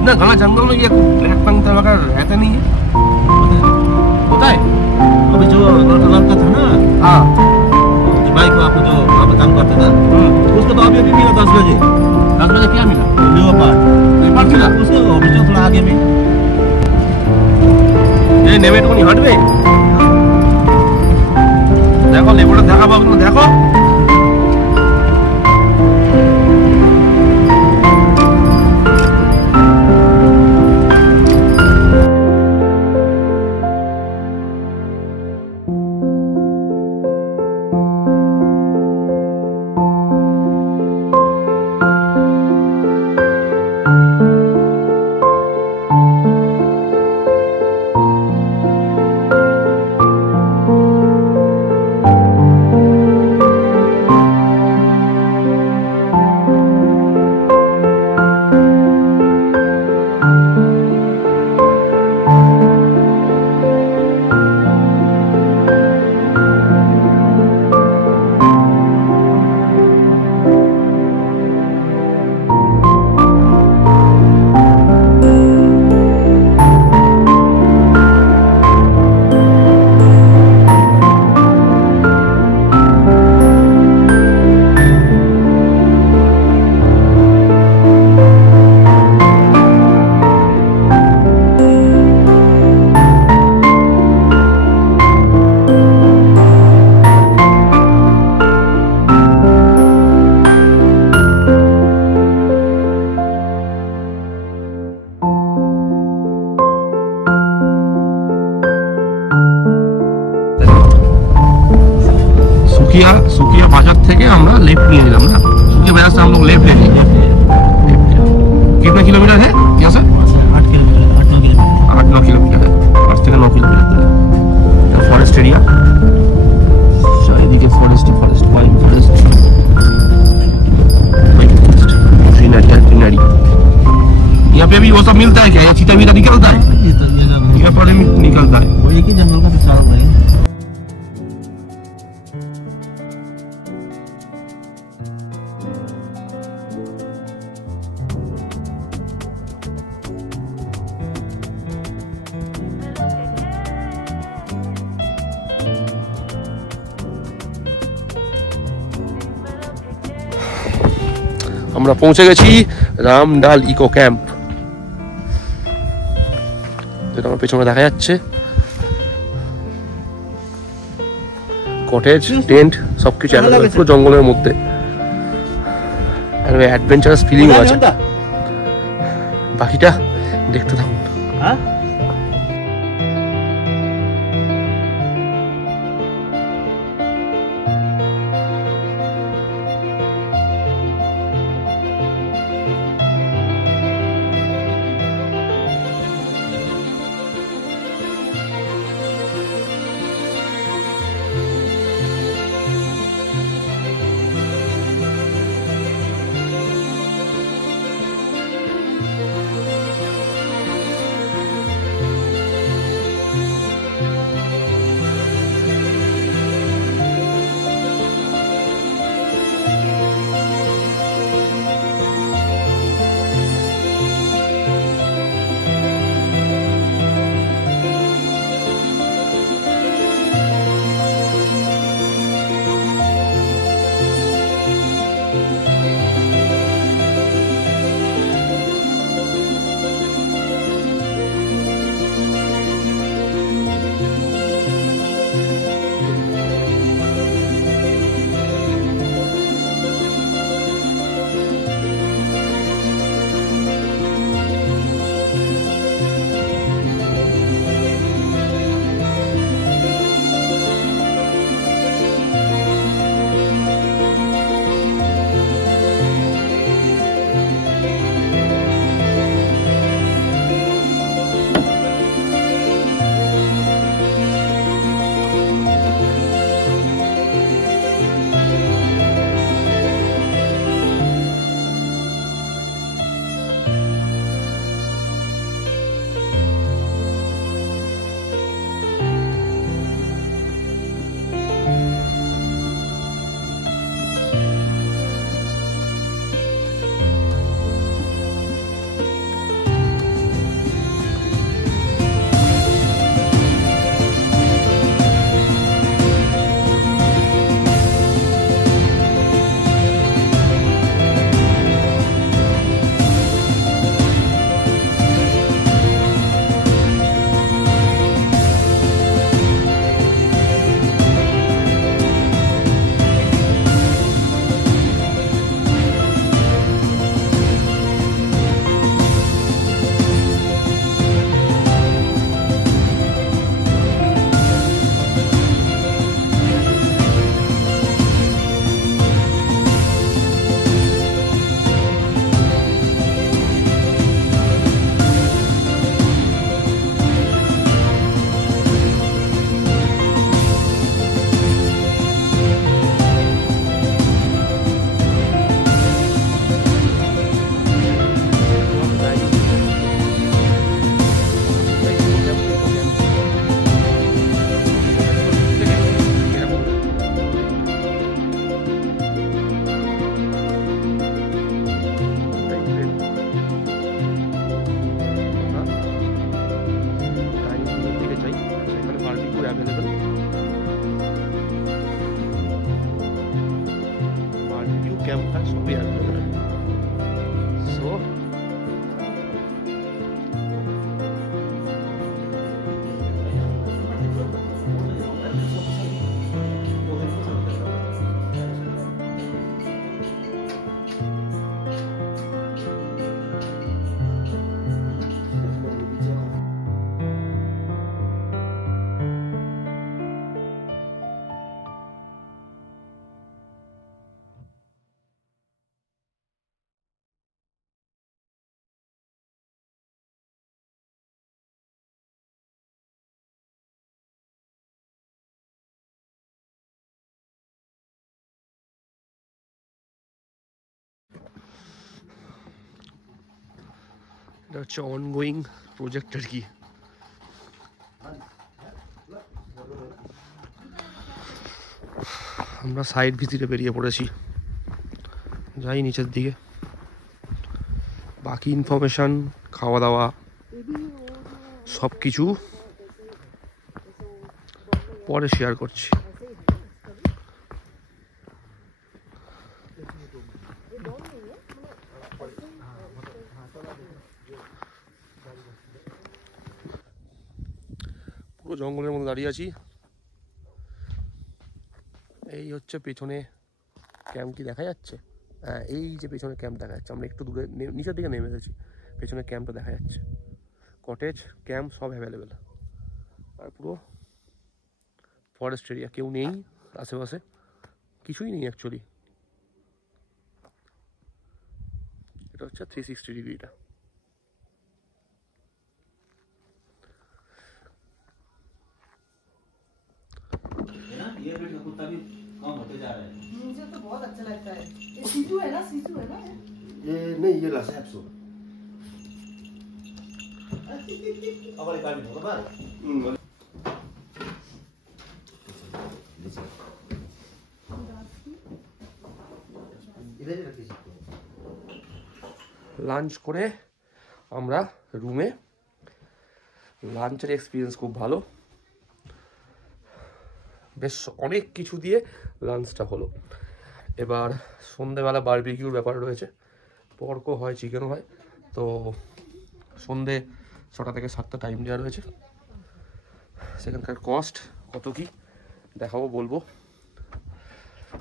इतना घना जंगल में ये ब्लैक पैंथर वगैरह रहता नहीं है। होता है अभी जो लड़का था ना, हाँ भाई को आपको जो वहाँ पे काम करता था, उसको तो अभी मिला 10 बजे। 10 बजे क्या मिला? लेपर्ड मिला उसको अभी जो थोड़ा आगे में ये नेमेट को नहीं हटवे। देखो लेपर्ड देखा बाबू देखो। सुकिया बाजार থেকে আমরা लेफ्ट নিয়ে নিলাম ना। सुकिया बाजार से हम लोग लेफ्ट ले लिए। कितना किलोमीटर है यहाँ से? 8 किलोमीटर 8-9 किलोमीटर है। 8 থেকে 9 किलोमीटर दूर। फॉरेस्ट एरिया चारिदिके फॉरेस्ट वाइन फॉरेस्ट ग्रीनरी। यहाँ पे भी वो सब मिलता है क्या? ये चीता वीता निकलता है? यहाँ पर निकलता है। वो एक ही जंगल का विचार है। আমরা পৌঁছে গেছি রামডাল ইকো ক্যাম্প, যেটা আমার পেছনে দেখা যাচ্ছে। কটেজ টেন্ট সবকিছু পুরো জঙ্গলের মধ্যে, অ্যাডভেঞ্চারাস ফিলিং আছে। বাকিটা দেখতে থাকুন। এটা হচ্ছে অনগোয়িং প্রজেক্ট আর কি। আমরা সাইড ভিজিটে বেরিয়ে পড়েছি, যাই নিচের দিকে। বাকি ইনফরমেশান, খাওয়া দাওয়া সব কিছু পরে শেয়ার করছি। পুরো জঙ্গলের মধ্যে দাঁড়িয়ে আছি। এই হচ্ছে পেছনে ক্যাম্প, কি দেখা যাচ্ছে? হ্যাঁ, এই যে পেছনে ক্যাম্প দেখা যাচ্ছে। আমরা একটু দূরে নিচের দিকে নেমে এসেছি, পেছনে ক্যাম্পটা দেখা যাচ্ছে। কটেজ, ক্যাম্প সব অ্যাভেলেবেল। আর পুরো ফরেস্ট এরিয়া, কেউ নেই আশেপাশে, কিছুই নেই অ্যাকচুয়ালি। এটা হচ্ছে 360 ডিগ্রিটা। ये भी कुत्ता भी कम होते जा रहे हैं। मुझे तो बहुत अच्छा लगता है। ये सीजू है ना, सीजू है ना ये नहीं, ये लासा है एप्सो। अब वाली बात नहीं होगा इधर ही रखी सकते हैं। লাঞ্চ করে আমরা রুমে। লাঞ্চের এক্সপিরিয়েন্স খুব ভালো, বেশ অনেক কিছু দিয়ে লাঞ্চটা হলো। এবার সন্ধেবেলা বারবিকিউর ব্যাপার রয়েছে, পর্ক হয়, চিকেনও হয়। তো সন্ধে 6টা থেকে 7টা টাইম দেওয়া রয়েছে। সেখানকার কস্ট কত কি দেখাবো, বলবো,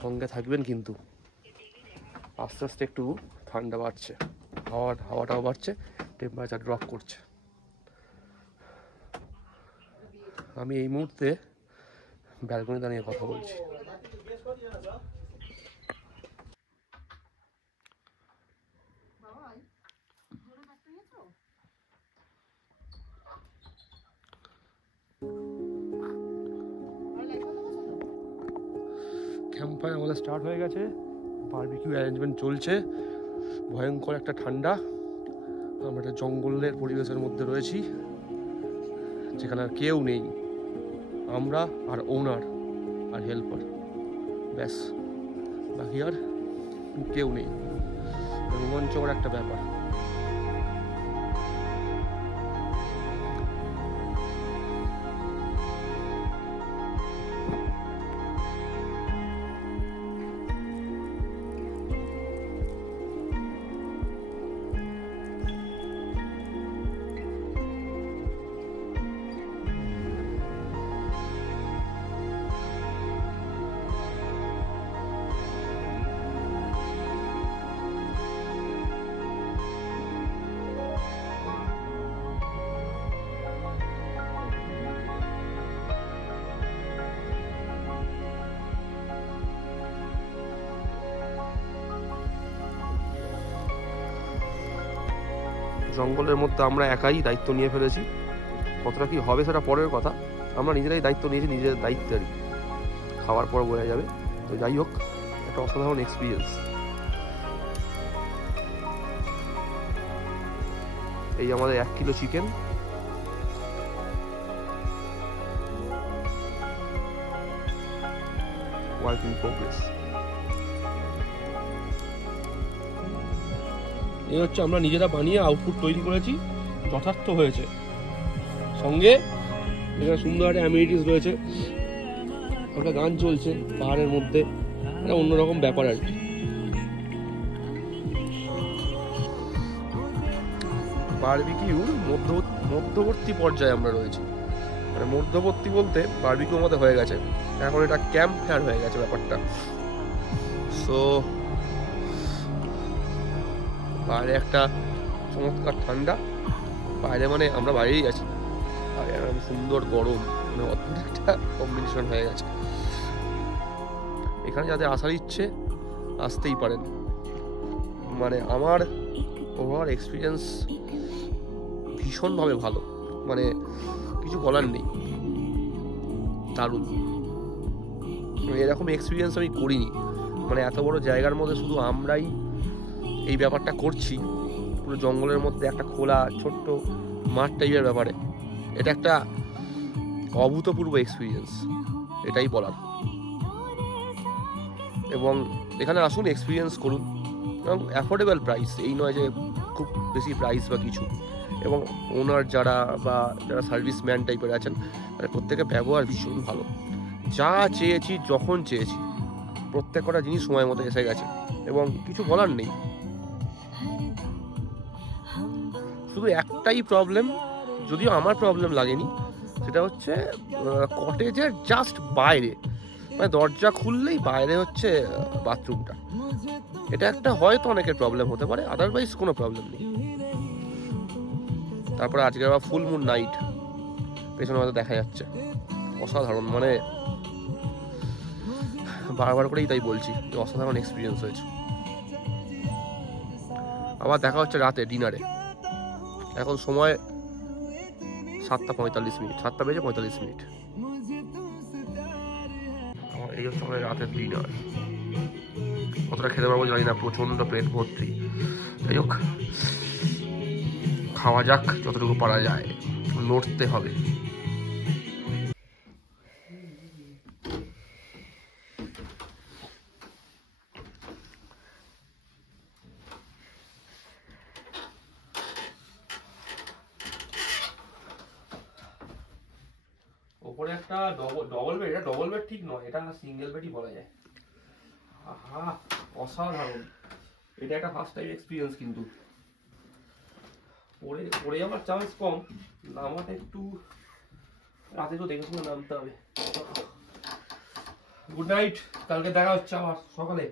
সঙ্গে থাকবেন কিন্তু। আস্তে আস্তে একটু ঠান্ডা বাড়ছে, হাওয়াটাও বাড়ছে, টেম্পারেচার ড্রপ করছে। আমি এই মুহূর্তে ব্যালকনি দাঁড়িয়ে কথা বলছি। ক্যাম্প ফায়ার আমাদের স্টার্ট হয়ে গেছে, বারবিকিউ অ্যারেঞ্জমেন্ট চলছে। ভয়ঙ্কর একটা ঠান্ডা। আমরা একটা জঙ্গলের পরিবেশের মধ্যে রয়েছি, যেখানে আর কেউ নেই, আমরা আর ওনার আর হেল্পার, ব্যাস, বাকি আর কেউ নেই। রোমাঞ্চকর একটা ব্যাপার। জঙ্গলের মধ্যে আমরা একাই দায়িত্ব নিয়ে ফেলেছি। কতটা কি হবে সেটা পরের কথা, আমরা নিজেরাই দায়িত্ব নিয়েছি, নিজের দায়িত্বে আর কি। খাওয়ার পর বোঝা যাবে। তো যাই হোক, একটা অসাধারণ এক্সপিরিয়েন্স। এই আমাদের 1 kilo chicken, work in progress. এই হচ্ছে আমরা নিজেরা বানিয়ে আউটপুট তৈরি করেছি, যথার্থ হয়েছে। সঙ্গে এখানে সুন্দর একটা অ্যামিনিটিস রয়েছে, একটা গান চলছে পাহাড়ের মধ্যে, একটা অন্যরকম ব্যাপার আর কি। বারবিকিউর মধ্যবর্তী পর্যায়ে আমরা রয়েছি। মানে মধ্যবর্তী বলতে বারবিকিউ আমাদের হয়ে গেছে, এখন এটা ক্যাম্প ফায়ার হয়ে গেছে ব্যাপারটা। সো বাইরে একটা চমৎকার ঠান্ডা, বাইরে মানে আমরা বাইরেই আছি, আর সুন্দর গরম, মানে অদ্ভুত একটা কম্বিনেশন হয়ে গেছে। এখানে যাদের আসার ইচ্ছে আসতেই পারেন। মানে আমার ওভার এক্সপিরিয়েন্স ভীষণভাবে ভালো, মানে কিছু বলার নেই, দারুণ। এরকম এক্সপিরিয়েন্স আমি করিনি। মানে এত বড় জায়গার মধ্যে শুধু আমরাই এই ব্যাপারটা করছি, পুরো জঙ্গলের মধ্যে একটা খোলা ছোট্ট মাঠ টাইপের ব্যাপারে এটা একটা অভূতপূর্ব এক্সপিরিয়েন্স, এটাই বলার। এবং এখানে আসুন, এক্সপিরিয়েন্স করুন, এবং অ্যাফোর্ডেবল প্রাইস, এই নয় যে খুব বেশি প্রাইস বা কিছু। এবং ওনার যারা সার্ভিসম্যান টাইপের আছেন তাদের প্রত্যেকের ব্যবহার ভীষণ ভালো। যা চেয়েছি যখন চেয়েছি প্রত্যেক কটা জিনিস সময় মতো এসে গেছে এবং কিছু বলার নেই। শুধু একটাই প্রবলেম, যদিও আমার প্রবলেম লাগেনি, সেটা হচ্ছে কটেজের জাস্ট বাইরে, মানে দরজা খুললেই বাইরে হচ্ছে বাথরুমটা। এটা একটা হয়তো অনেকের প্রবলেম হতে পারে, আদারওয়াইজ কোনো প্রবলেম নেই। তারপরে আজকে আবার ফুল মুন নাইট, পেছনে হয়তো দেখা যাচ্ছে, অসাধারণ, মানে বারবার করেই তাই বলছি যে অসাধারণ এক্সপিরিয়েন্স হয়েছে। আবার দেখা হচ্ছে রাতে ডিনারে। এখন সময় 7:45, 7টা বেজে 45 মিনিট। আমার এই হচ্ছে আমাদের রাতের ডিনার। কতটা খেতে পারবো জানি না, প্রচন্ড পেট ভর্তি। যাই হোক, খাওয়া যাক যতটুকু পারা যায়, লড়তে হবে। ওপরে একটা ডবল বেড, এটা ডবল বেড ঠিক নয়, এটা সিঙ্গেল বেডই বলা যায়। আহা, অসাধারণ। এটা একটা ফার্স্ট টাইম এক্সপিরিয়েন্স, কিন্তু পরে আমার চান্স কম, নামাটা একটু রাতে তো দেখে শুনে নামতে হবে। গুড নাইট, কালকে দেখা হচ্ছে আবার সকালে।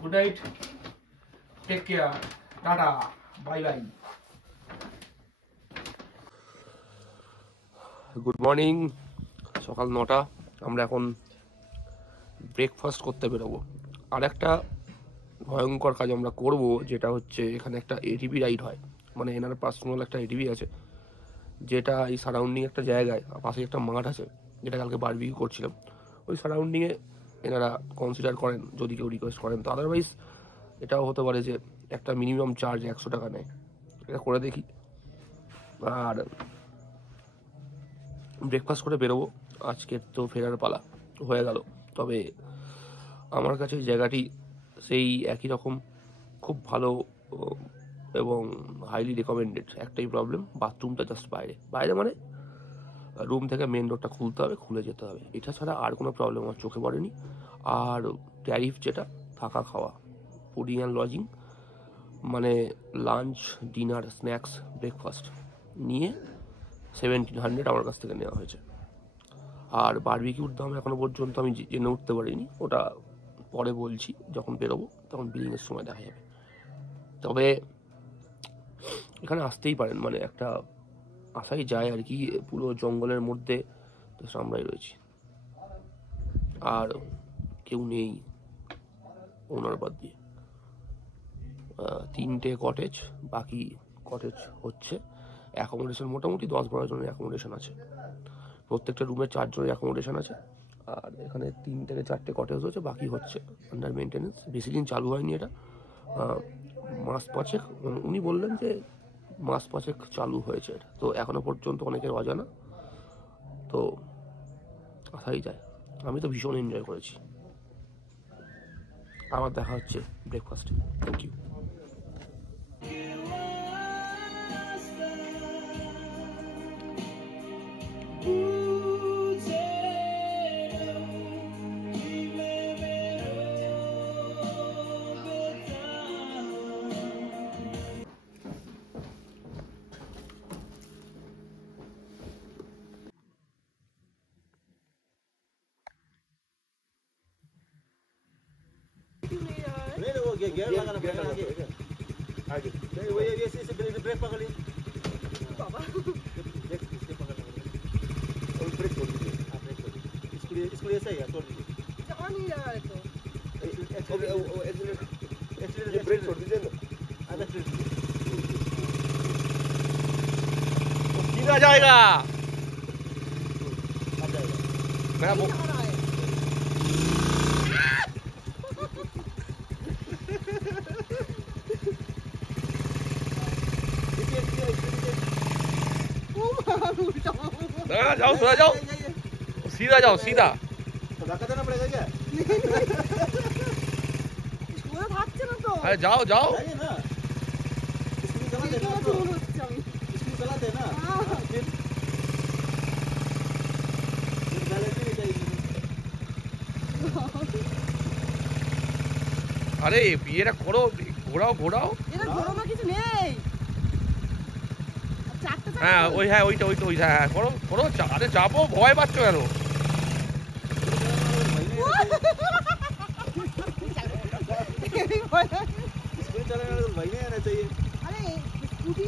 Good night, take care, tata, bye bye. Good morning, সকাল 9টা। আমরা এখন ব্রেকফাস্ট করতে বেরোবো। আর একটা ভয়ঙ্কর কাজ আমরা করব, যেটা হচ্ছে এখানে একটা এটিভি রাইড হয়, মানে এনার পার্সোনাল একটা এটিভি আছে, যেটা এই সারাউন্ডিং একটা জায়গায়, পাশে একটা মাঠ আছে, যেটা কালকে বারবিকিউ করছিলাম, ওই সারাউন্ডিংয়ে এনারা কনসিডার করেন যদি কেউ রিকোয়েস্ট করেন। তো আদারওয়াইজ এটাও হতে পারে যে একটা মিনিমাম চার্জ 100 টাকা নেয়, এটা করে দেখি। আর ব্রেকফাস্ট করে বেরোবো, আজকের তো ফেরার পালা হয়ে গেল। তবে আমার কাছে জায়গাটি সেই একই রকম, খুব ভালো এবং হাইলি রেকমেন্ডেড। একটাই প্রবলেম, বাথরুমটা জাস্ট বাইরে, বাইরে মানে রুম থেকে মেন ডোরটা খুলতে হবে, খুলে যেতে হবে। এটা ছাড়া আর কোনো প্রবলেম আমার চোখে পড়েনি। আর ট্যারিফ যেটা, থাকা খাওয়া, ফুডিং অ্যান্ড লজিং, মানে লাঞ্চ, ডিনার, স্ন্যাক্স, ব্রেকফাস্ট নিয়ে 1700 আমার কাছ থেকে নেওয়া হয়েছে। আর বারবিকিউর দাম এখনো পর্যন্ত আমি জেনে উঠতে পারিনি, ওটা পরে বলছি, যখন বেরোবো তখন বিলিংয়ের সময় দেখা যাবে। তবে এখানে আসতেই পারেন, মানে একটা আসাই যায় আর কি। পুরো জঙ্গলের মধ্যে আমরাই রয়েছি, আর কেউ নেই ওনার বাদ দিয়ে। 3টে কটেজ, বাকি কটেজ হচ্ছে অ্যাকোমোডেশন। মোটামুটি 10-12 জনের অ্যাকোমোডেশন আছে, প্রত্যেকটা রুমে 4 জনের অ্যাকোমোডেশন আছে। আর এখানে 3 থেকে 4টে কটেজ হচ্ছে, বাকি হচ্ছে আন্ডার মেনটেন্যান্স। বেশি দিন চালু হয়নি এটা, মাস 5 উনি বললেন যে মাস 5 চালু হয়েছে এটা, তো এখনো পর্যন্ত অনেকের অজানা, তো আসাই যায়। আমি তো ভীষণ এনজয় করেছি। আবার দেখা হচ্ছে ব্রেকফাস্টে। Thank you. गेयर लगाना पड़ेगा आगे आगे नहीं वो ये से ब्रेक पकड़ लिए बाबा ब्रेक इसके पकड़ना पड़ेगा और ब्रेक छोड़ दीजिए आप ब्रेक छोड़ दीजिए इसको ऐसा ही है छोड़ दीजिए कहाँ नहीं जा रहा है तो एक्सीलेटर ब्रेक छोड़ दीजिए ना आधा छोड़ दीजिए सीधा जाएगा अब जाएगा मैं वो जाओ सोजा जाओ, सीधा जाओ सीधा। तो धक्का देना पड़ेगा क्या? ওরা থাকছে না তো अरे जाओ जाओ। जाइए ना, स्क्रीन चलाते हैं ना, तो চলে হচ্ছে আমি स्क्रीन चलाते हैं ना, हाँ। फिर बैलेंस नहीं चाहिए। अरे বিয়েটা করো, ঘোরাও ঘোরাও। এটা ঘোরানো কিছু নেই চারটে হ্যাঁ ওই, হ্যাঁ ওইটা ওইটা ওই, হ্যাঁ করো করো। আরে চাপো, ভয় পাচ্ছ কেন? स्क्रीन चलाने वाला तो भाई नहीं आना चाहिए। আরে স্কুটি